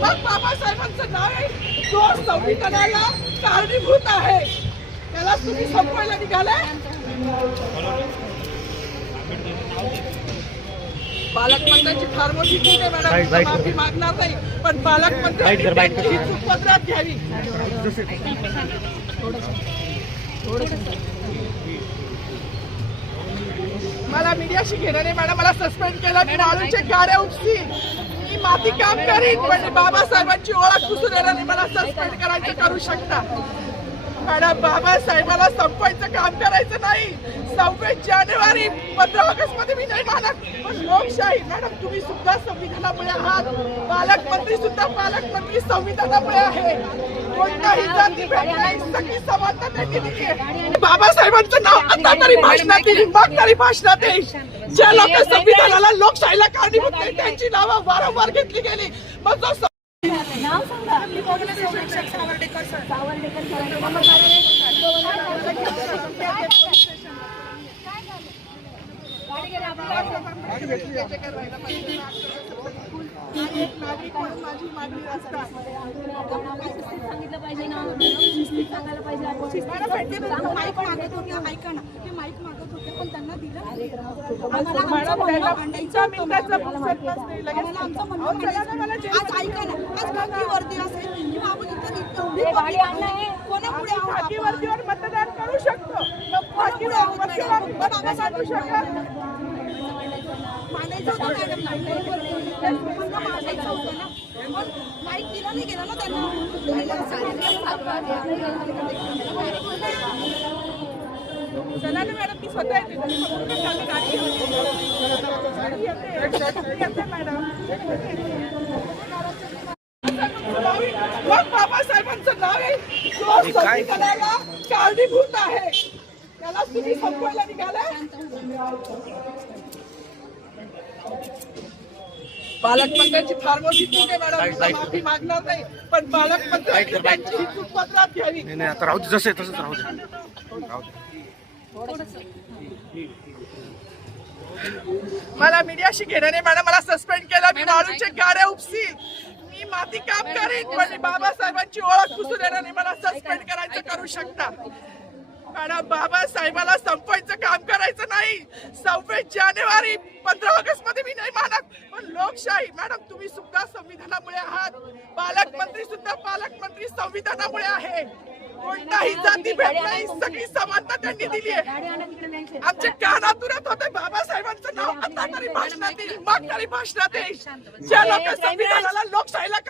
मग बाबासाहेबांचं नाव आहे जो संविधानाला कारणीभूत आहे त्याला तुम्ही संपवायला निघाले. पालकमंत्र्यांची फार मोठी चूक आहे मॅडम, माफी मागणार नाही, पण पालकमंत्र्यांनी ही चूक पदरात घ्यावी. मला मीडियाशी घेणं नाही मॅडम, मला सस्पेंड केलं, मी माळूचे गाड्या उपसी, मी माती काम करीन, पण बाबासाहेबांची ओळख पुसून येणार नाही. मला सस्पेंड करायचं करू शकता मॅडम. बाबासाहेबाला संपवायचं काम करायचं नाही. 26 जानेवारी 15 ऑगस्ट मध्ये मी नाही मानत, पण लोकशाही मॅडम तुम्ही सुद्धा संविधानामुळे आहात. पालकमंत्री सुद्धा पालकमंत्री संविधानामुळे आहे. कोणताही जाती भेद नाही, सगळी समानता त्यांनी दिली आहे. बाबासाहेबांचं नाव आता तरी भाषणात येईल, मग तरी भाषणात येईल. ज्या लोक संविधानाला लोकशाहीला कारणीभूत नाही त्यांची नावं वारंवार घेतली गेली. मग जो नाव सांगा. नागरिक म्हणून माझी मागणी असतात. सांगितलं पाहिजे ना, सांगायला पाहिजे. माईक मागत होते, ऐका ना, ते माईक मागत होते पण त्यांना दिलं. आज ऐका ना, आज खाकीवरती असेल किंवा आपण कोणापुढे खाकीवरतीवर मतदान करू शकतो, सांगू शकत मानायचं होतं मॅडम, मानायचं होतं ना, पण माईक दिलं नाही गेलं ना त्यांना. चला ना मॅडम, मी स्वतः येते मॅडम. मग बाबासाहेबांचं नाव आहे जो संविधानाला कारणीभूत आहे त्याला तुम्ही संपवायला निघाले. पालकमंत्र्यांची फार मोठी चूक आहे मॅडम, माफी मागणार नाही, पण पालकमंत्र्यांनी त्यांची ही चूक पदरात घ्यावी. नाही आता राहू दे, जसं तसंच राहू दे. मला मीडियाशी घेणं नाही मॅडम, मला सस्पेंड केलं, मी माळूचे गाड्या उपसी, मी माती काम करीन, पण बाबासाहेबांची ओळख पुसून येणार नाही. मला सस्पेंड करायचं करू शकता मॅडम. बाबासाहेबाला संपवायचं काम करायचं नाही. 26 जानेवारी 15 ऑगस्ट मध्ये मी नाही मानत, पण लोकशाही मॅडम तुम्ही सुद्धा संविधानामुळे आहात. पालकमंत्री सुद्धा पालकमंत्री संविधानामुळे आहे. कोणताही जाती भेद नाही, सगळी समानता त्यांनी दिली आहे. आमच्या कानातुरात होते बाबासाहेबांचं नाव आता तरी भाषणात येईल, मग तरी भाषणात येईल. ज्या लोक संविधानाला लोकशाहीला